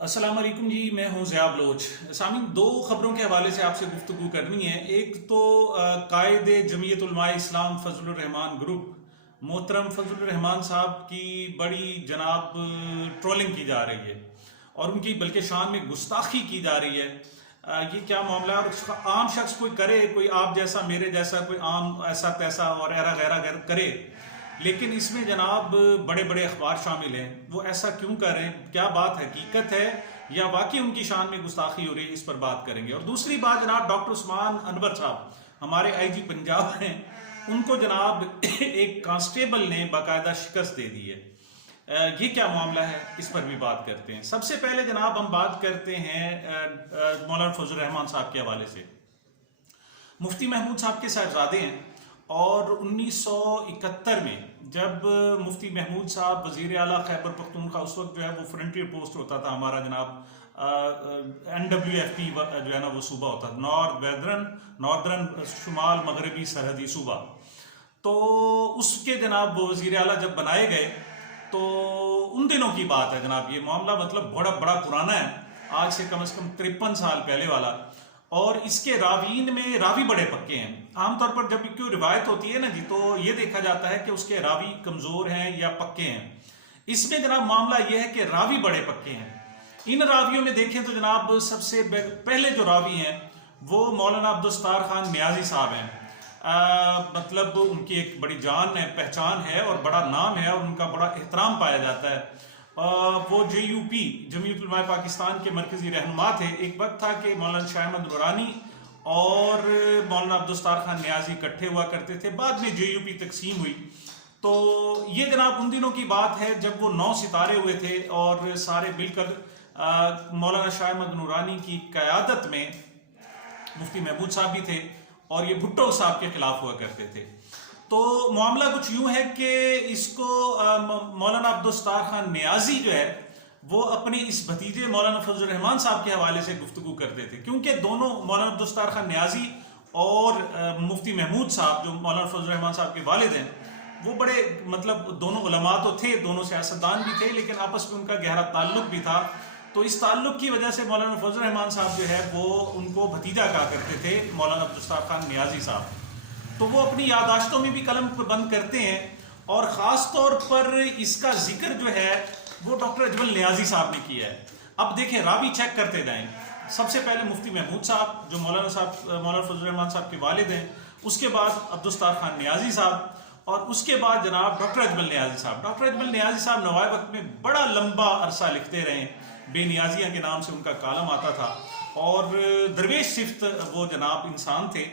السلام علیکم جی، میں ہوں ضیاء بلوچ۔ سامعین، دو خبروں کے حوالے سے آپ سے گفتگو کرنی ہے۔ ایک تو قائد جمعیت علماء اسلام فضل الرحمان گروپ محترم فضل الرحمان صاحب کی بڑی جناب ٹرولنگ کی جا رہی ہے اور ان کی بلکہ شان میں گستاخی کی جا رہی ہے۔ یہ کیا معاملہ ہے؟ اور اس کا عام شخص کوئی کرے، کوئی آپ جیسا میرے جیسا کوئی عام ایسا تیسا اور ایرا غیرہ غیر کرے، لیکن اس میں جناب بڑے بڑے اخبار شامل ہیں۔ وہ ایسا کیوں کر رہے ہیں؟ کیا بات حقیقت ہے یا واقعی ان کی شان میں گستاخی ہو رہی ہے؟ اس پر بات کریں گے۔ اور دوسری بات جناب، ڈاکٹر عثمان انور صاحب ہمارے آئی جی پنجاب ہیں، ان کو جناب ایک کانسٹیبل نے باقاعدہ شکست دے دی ہے۔ یہ کیا معاملہ ہے؟ اس پر بھی بات کرتے ہیں۔ سب سے پہلے جناب ہم بات کرتے ہیں مولانا فضل الرحمان صاحب کے حوالے سے۔ مفتی محمود صاحب کے صاحبزادے ہیں، اور 1971 میں جب مفتی محمود صاحب وزیر اعلیٰ خیبر پختونخوا، اس وقت جو ہے وہ فرنٹیئر پوسٹ ہوتا تھا ہمارا جناب NWFP جو ہے نا وہ صوبہ ہوتا تھا، ناردرن شمال مغربی سرحدی صوبہ۔ تو اس کے جناب وہ وزیر اعلیٰ جب بنائے گئے تو ان دنوں کی بات ہے جناب، یہ معاملہ مطلب بڑا پرانا ہے، آج سے کم از کم 53 سال پہلے والا۔ اور اس کے راویین میں راوی بڑے پکے ہیں۔ عام طور پر جب کوئی روایت ہوتی ہے نا جی، تو یہ دیکھا جاتا ہے کہ اس کے راوی کمزور ہیں یا پکے ہیں۔ اس میں جناب معاملہ یہ ہے کہ راوی بڑے پکے ہیں۔ ان راویوں میں دیکھیں تو جناب سب سے پہلے جو راوی ہیں وہ مولانا عبدالستار خان نیازی صاحب ہیں۔ مطلب ان کی ایک بڑی جان ہے، پہچان ہے اور بڑا نام ہے، اور ان کا بڑا احترام پایا جاتا ہے۔ وہ JUP جمعیت علماء پاکستان کے مرکزی رہنما تھے۔ ایک وقت تھا کہ مولانا شاہ احمد نورانی اور مولانا عبدالستار خان نیازی اکٹھے ہوا کرتے تھے، بعد میں JUP تقسیم ہوئی۔ تو یہ جناب ان دنوں کی بات ہے جب وہ 9 ستارے ہوئے تھے اور سارے مل کر مولانا شاہ احمد نورانی کی قیادت میں مفتی محمود صاحب بھی تھے اور یہ بھٹو صاحب کے خلاف ہوا کرتے تھے۔ تو معاملہ کچھ یوں ہے کہ اس کو مولانا عبدالستار خان نیازی جو ہے وہ اپنی اس بھتیجے مولانا فضل الرحمان صاحب کے حوالے سے گفتگو کرتے تھے، کیونکہ دونوں مولانا عبدالستار خان نیازی اور مفتی محمود صاحب جو مولانا فضل الرحمان صاحب کے والد ہیں، وہ بڑے مطلب دونوں علماء تو تھے، دونوں سیاستدان بھی تھے، لیکن آپس میں ان کا گہرا تعلق بھی تھا۔ تو اس تعلق کی وجہ سے مولانا فضل الرحمان صاحب جو ہے وہ ان کو بھتیجا کہا کرتے تھے، مولانا عبدالستار خان نیازی صاحب۔ تو وہ اپنی یادداشتوں میں بھی قلم بند کرتے ہیں، اور خاص طور پر اس کا ذکر جو ہے وہ ڈاکٹر اجمل نیازی صاحب نے کیا ہے۔ اب دیکھیں، راوی چیک کرتے جائیں۔ سب سے پہلے مفتی محمود صاحب جو مولانا فضل الرحمان صاحب کے والد ہیں، اس کے بعد عبدالستار خان نیازی صاحب، اور اس کے بعد جناب ڈاکٹر اجمل نیازی صاحب۔ ڈاکٹر اجمل نیازی صاحب نوائے وقت میں بڑا لمبا عرصہ لکھتے رہے، بے نیازیاں کے نام سے ان کا کالم آتا تھا، اور درویش صفت وہ جناب انسان تھے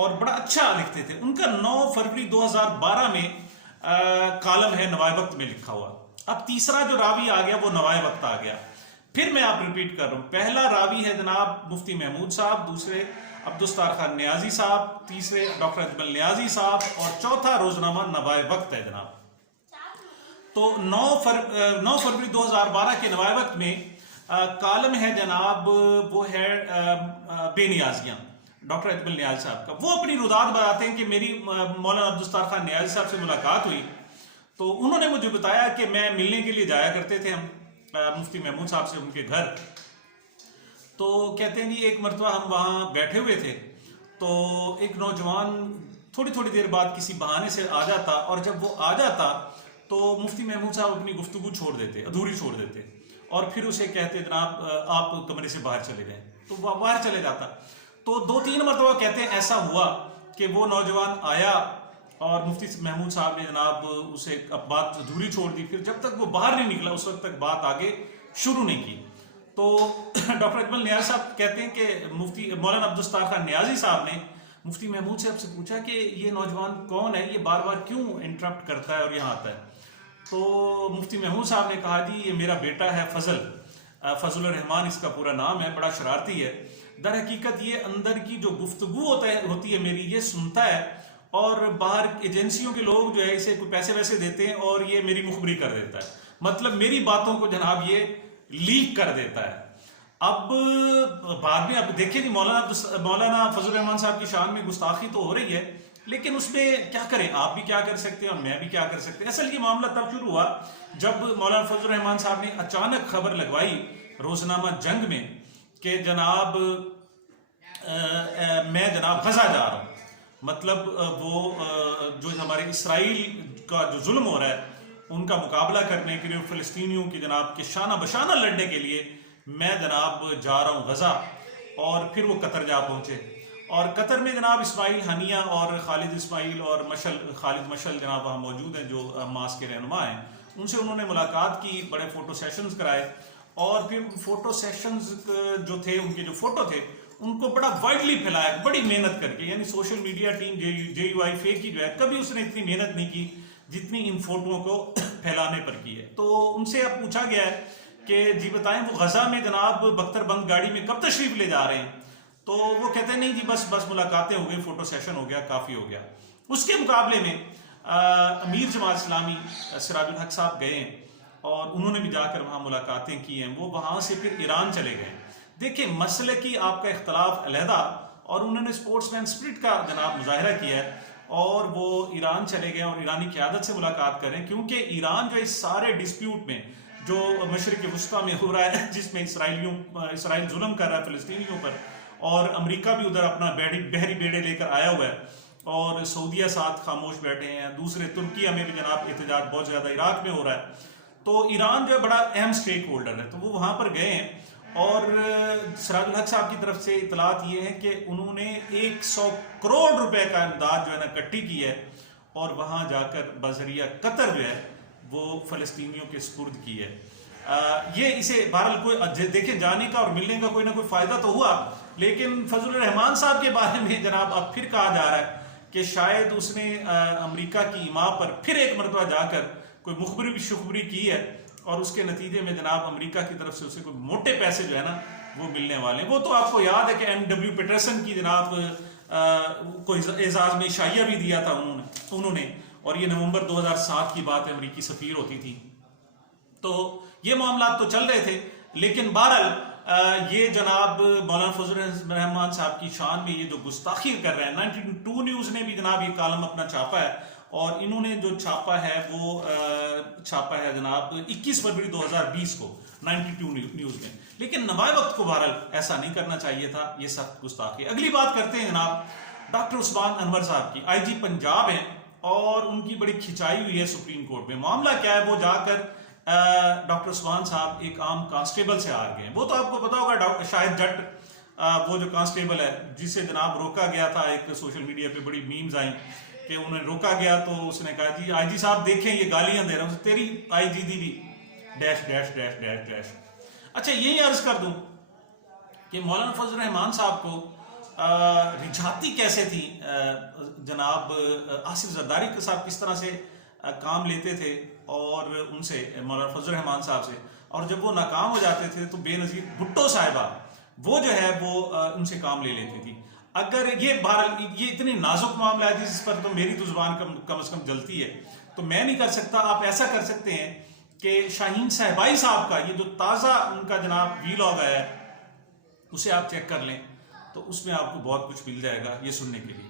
اور بڑا اچھا لکھتے تھے۔ ان کا 9 فروری 2012 میں کالم ہے نوائے وقت میں لکھا ہوا۔ اب تیسرا جو راوی آ گیا وہ نوائے وقت آ گیا۔ پھر میں آپ ریپیٹ کر رہا ہوں، پہلا راوی ہے جناب مفتی محمود صاحب، دوسرے عبدالستار خان نیازی صاحب، تیسرے ڈاکٹر اجمل نیازی صاحب، اور چوتھا روزنامہ نوائے وقت ہے جناب۔ تو 9 فروری 2012 کے نوائے وقت میں کالم ہے جناب، وہ ہے بے نیازیاں، ڈاکٹر اجمل نیازی صاحب کا۔ وہ اپنی روداد بتاتے ہیں کہ میری مولانا عبدالستار خان نیازی صاحب سے ملاقات ہوئی، تو انہوں نے مجھے بتایا کہ میں ملنے کے لیے جایا کرتے تھے ہم مفتی محمود صاحب سے ان کے گھر۔ تو کہتے ہیں جی ایک مرتبہ ہم وہاں بیٹھے ہوئے تھے، تو ایک نوجوان تھوڑی دیر بعد کسی بہانے سے آ جاتا، اور جب وہ آ جاتا تو مفتی محمود صاحب اپنی گفتگو چھوڑ دیتے، ادھوری چھوڑ دیتے، اور پھر اسے کہتے جناب آپ کمرے سے باہر چلے جائیں، تو وہ باہر چلے جاتا۔ تو 2-3 مرتبہ کہتے ہیں ایسا ہوا کہ وہ نوجوان آیا اور مفتی محمود صاحب نے جناب اسے بات ادھوری چھوڑ دی، پھر جب تک وہ باہر نہیں نکلا اس وقت تک بات آگے شروع نہیں کی۔ تو ڈاکٹر اجمل نیازی صاحب کہتے ہیں کہ مفتی مولانا عبدالستار خان نیازی صاحب نے مفتی محمود صاحب سے پوچھا کہ یہ نوجوان کون ہے، یہ بار بار کیوں انٹرپٹ کرتا ہے اور یہاں آتا ہے؟ تو مفتی محمود صاحب نے کہا جی یہ میرا بیٹا ہے فضل الرحمان اس کا پورا نام ہے، بڑا شرارتی ہے۔ در حقیقت یہ اندر کی جو گفتگو ہوتی ہے میری، یہ سنتا ہے، اور باہر ایجنسیوں کے لوگ جو ہے اسے کوئی پیسے ویسے دیتے ہیں اور یہ میری مخبری کر دیتا ہے، مطلب میری باتوں کو جناب یہ لیک کر دیتا ہے۔ اب بعد میں اب دیکھیں جی، مولانا فضل الرحمان صاحب کی شان میں گستاخی تو ہو رہی ہے، لیکن اس میں کیا کریں، آپ بھی کیا کر سکتے ہیں اور میں بھی کیا کر سکتے ہیں۔ اصل یہ معاملہ تب شروع ہوا جب مولانا فضل الرحمان صاحب نے اچانک خبر لگوائی روزنامہ جنگ میں کہ جناب میں جناب غزہ جا رہا ہوں، مطلب وہ جو ہمارے اسرائیل کا جو ظلم ہو رہا ہے ان کا مقابلہ کرنے کے لیے، فلسطینیوں کی جناب کے شانہ بشانہ لڑنے کے لیے میں جناب جا رہا ہوں غزہ. اور پھر وہ قطر جا پہنچے، اور قطر میں جناب اسماعیل ہنیہ اور خالد اسماعیل اور خالد مشل جناب وہاں موجود ہیں جو حماس کے رہنما ہیں. ان سے انہوں نے ملاقات کی، بڑے فوٹو سیشنز کرائے، اور پھر فوٹو سیشنز جو تھے، ان کے جو فوٹو تھے ان کو بڑا وائڈلی پھیلایا، بڑی محنت کر کے. یعنی social media team JUI fake کی جو ہے کبھی اس نے اتنی محنت نہیں کی جتنی ان فوٹوؤں کو پھیلانے پر کی ہے. تو ان سے اب پوچھا گیا ہے کہ جی بتائیں وہ غزہ میں جناب بختر بند گاڑی میں کب تشریف لے جا رہے ہیں؟ تو وہ کہتے ہیں نہیں جی بس ملاقاتیں ہو گئی، فوٹو سیشن ہو گیا، کافی ہو گیا. اس کے مقابلے میں امیر جماعت اسلامی سراج الحق صاحب گئے ہیں اور انہوں نے بھی جا کر وہاں ملاقاتیں کی ہیں. وہ وہاں سے پھر ایران چلے گئے. دیکھیں مسئلے کی آپ کا اختلاف علیحدہ، اور انہوں نے اسپورٹس مین اسپرٹ کا جناب مظاہرہ کیا ہے، اور وہ ایران چلے گئے اور ایرانی قیادت سے ملاقات کریں، کیونکہ ایران جو اس سارے ڈسپیوٹ میں جو مشرق وسطیٰ میں ہو رہا ہے، جس میں اسرائیل ظلم کر رہا ہے فلسطینیوں پر، اور امریکہ بھی ادھر اپنا بحری بیڑے لے کر آیا ہوا ہے، اور سعودیہ ساتھ خاموش بیٹھے ہیں، دوسرے ترکیہ میں بھی جناب احتجاج بہت زیادہ عراق میں ہو رہا ہے. تو ایران جو ہے بڑا اہم سٹیک ہولڈر ہے. تو وہ وہاں پر گئے ہیں، اور سراج الحق صاحب کی طرف سے اطلاعات یہ ہیں کہ انہوں نے 100 کروڑ روپے کا امداد جو ہے نا اکٹھی کی ہے، اور وہاں جا کر بذریعہ قطر جو ہے وہ فلسطینیوں کے سپرد کی ہے. یہ اسے بہرحال کوئی دیکھیں جانے کا اور ملنے کا کوئی نہ کوئی فائدہ تو ہوا، لیکن فضل الرحمان صاحب کے بارے میں جناب اب پھر کہا جا رہا ہے کہ شاید اس نے امریکہ کی ایما پر پھر ایک مرتبہ جا کر کوئی مخبری شخبری کی ہے، اور اس کے نتیجے میں جناب امریکہ کی طرف سے اسے کوئی موٹے پیسے جو ہے نا وہ ملنے والے ہیں. وہ تو آپ کو یاد ہے کہ MW پیٹرسن کی جناب کوئی اعزاز میں عشائیہ بھی دیا تھا انہوں نے، اور یہ نومبر 2007 کی بات ہے، امریکی سفیر ہوتی تھی. تو یہ معاملات تو چل رہے تھے، لیکن بہرحال یہ جناب مولانا فضل الرحمان صاحب کی شان میں یہ جو گستاخی کر رہے ہیں، 92 نیوز نے بھی جناب یہ کالم اپنا چھاپا ہے، اور انہوں نے جو چھاپا ہے وہ چھاپا ہے جناب 21 فروری 2020 کو 92 نیوز میں. لیکن نوائے وقت کو بہرحال ایسا نہیں کرنا چاہیے تھا، یہ سخت گستاخی. اگلی بات کرتے ہیں جناب ڈاکٹر عثمان انور صاحب کی. IG پنجاب ہیں، اور ان کی بڑی کھچائی ہوئی ہے سپریم کورٹ میں. معاملہ کیا ہے؟ وہ جا کر ڈاکٹر عثمان صاحب ایک عام کانسٹیبل سے ہار گئے. وہ تو آپ کو پتا ہوگا شاہد جٹ، وہ جو کانسٹیبل ہے جسے جناب روکا گیا تھا، ایک سوشل میڈیا پہ بڑی میمز آئیں کہ انہیں روکا گیا تو اس نے کہا جی IG صاحب دیکھیں یہ گالیاں دے رہا ہوں، تیری IG دی بھی dash dash dash dash dash. اچھا یہی عرض کر دوں کہ مولانا فضل الرحمان صاحب کو رجحاتی کیسے تھی جناب آصف زرداری صاحب کس طرح سے کام لیتے تھے، اور ان سے مولانا فضل الرحمان صاحب سے، اور جب وہ ناکام ہو جاتے تھے تو بے نظیر بھٹو صاحبہ وہ جو ہے وہ ان سے کام لے لیتی تھی. اگر یہ یہ اتنی نازک معاملہ ہے جس پر تو میری تو زبان کم از کم جلتی ہے، تو میں نہیں کر سکتا. آپ ایسا کر سکتے ہیں کہ شاہین صاحبائی صاحب کا یہ جو تازہ ان کا جناب ویلاگ آیا ہے اسے آپ چیک کر لیں، تو اس میں آپ کو بہت کچھ مل جائے گا یہ سننے کے لیے.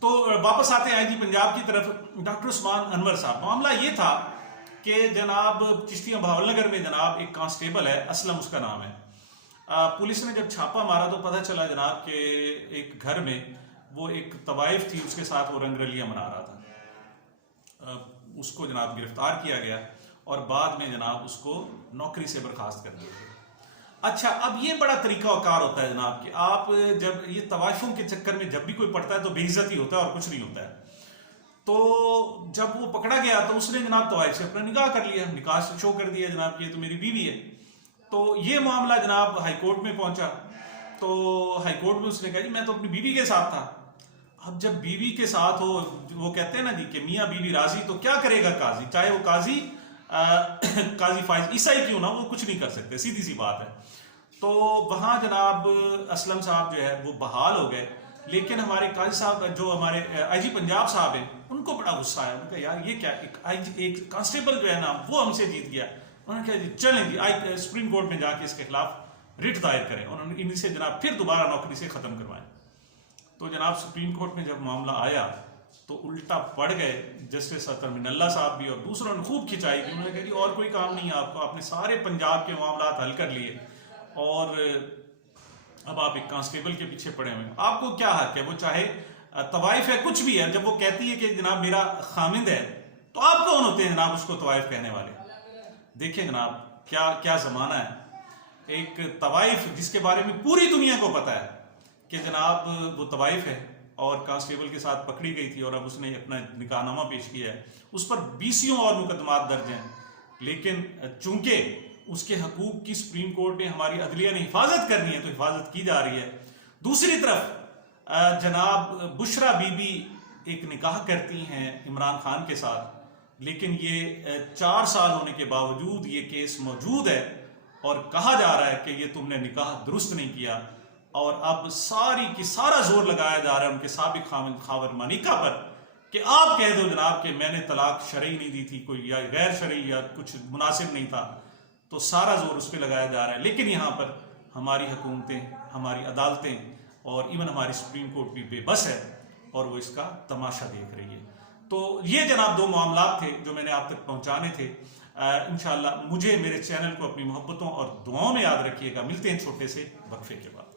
تو واپس آتے ہیں IG پنجاب کی طرف. ڈاکٹر عثمان انور صاحب، معاملہ یہ تھا کہ جناب چشتیاں بہاول نگر میں جناب ایک کانسٹیبل ہے، اسلم اس کا نام ہے. پولیس نے جب چھاپا مارا تو پتہ چلا جناب کہ ایک گھر میں وہ ایک طوائف تھی، اس کے ساتھ وہ رنگ رلیاں منا رہا تھا. اس کو جناب گرفتار کیا گیا، اور بعد میں جناب اس کو نوکری سے برخاست کر دیا گیا. اچھا اب یہ بڑا طریقہ کار ہوتا ہے جناب کہ آپ جب یہ طوائفوں کے چکر میں جب بھی کوئی پڑتا ہے تو بے عزتی ہوتا ہے اور کچھ نہیں ہوتا ہے. تو جب وہ پکڑا گیا تو اس نے جناب طوائف سے اپنا نکاح کر لیا، نکاح سے شو کر دیا جناب کہ یہ تو میری بیوی ہے. تو یہ معاملہ جناب ہائی کورٹ میں پہنچا، تو ہائی کورٹ میں اس نے کہا جی میں تو اپنی بیوی کے ساتھ تھا. اب جب بیوی کے ساتھ ہو، وہ کہتے ہیں نا جی کہ میاں بیوی راضی، تو کیا کرے گا قاضی، چاہے وہ قاضی فائز عیسائی کیوں نہ، وہ کچھ نہیں کر سکتے، سیدھی سی بات ہے. تو وہاں جناب اسلم صاحب جو ہے وہ بحال ہو گئے، لیکن ہمارے قاضی صاحب جو ہمارے IG پنجاب صاحب ہیں ان کو بڑا غصہ آیا. انہوں نے کہا یار یہ کیا، ایک کانسٹیبل جو ہے نا وہ ہم سے جیت گیا. انہوں نے کہا جی چلیں جی سپریم کورٹ میں جا کے اس کے خلاف رٹ دائر کریں. انہوں نے ان سے جناب پھر دوبارہ نوکری سے ختم کروائیں. تو جناب سپریم کورٹ میں جب معاملہ آیا تو الٹا پڑ گئے. جسٹس اطہر من اللہ صاحب بھی اور دوسروں نے خوب کھنچائی کہ انہوں نے کہا جی اور کوئی کام نہیں ہے آپ کو، آپ نے سارے پنجاب کے معاملات حل کر لیے، اور اب آپ ایک کانسٹیبل کے پیچھے پڑے ہوئے ہیں. آپ کو کیا حق ہے؟ وہ چاہے طوائف ہے کچھ بھی ہے، جب وہ کہتی ہے کہ جناب میرا خامند ہے، تو آپ کون ہوتے ہیں جناب اس کو طوائف کہنے والے؟ دیکھیں جناب کیا زمانہ ہے. ایک طوائف جس کے بارے میں پوری دنیا کو پتا ہے کہ جناب وہ طوائف ہے اور کانسٹیبل کے ساتھ پکڑی گئی تھی اور اب اس نے اپنا نکاح نامہ پیش کیا ہے، اس پر 20 اور مقدمات درج ہیں، لیکن چونکہ اس کے حقوق کی سپریم کورٹ نے، ہماری عدلیہ نے حفاظت کرنی ہے تو حفاظت کی جا رہی ہے. دوسری طرف جناب بشرا بی بی ایک نکاح کرتی ہیں عمران خان کے ساتھ، لیکن یہ 4 سال ہونے کے باوجود یہ کیس موجود ہے اور کہا جا رہا ہے کہ یہ تم نے نکاح درست نہیں کیا، اور اب سارا زور لگایا جا رہا ہے ان کے سابق خاوند مانیکا پر کہ آپ کہہ دو جناب کہ میں نے طلاق شرعی نہیں دی تھی، کوئی یا غیر شرعی یا کچھ مناسب نہیں تھا، تو سارا زور اس پہ لگایا جا رہا ہے. لیکن یہاں پر ہماری حکومتیں، ہماری عدالتیں اور ایون ہماری سپریم کورٹ بھی بے بس ہے اور وہ اس کا تماشا دیکھ رہی ہے. تو یہ جناب 2 معاملات تھے جو میں نے آپ تک پہنچانے تھے. انشاءاللہ میرے چینل کو اپنی محبتوں اور دعاؤں میں یاد رکھیے گا. ملتے ہیں چھوٹے سے وقفے کے بعد.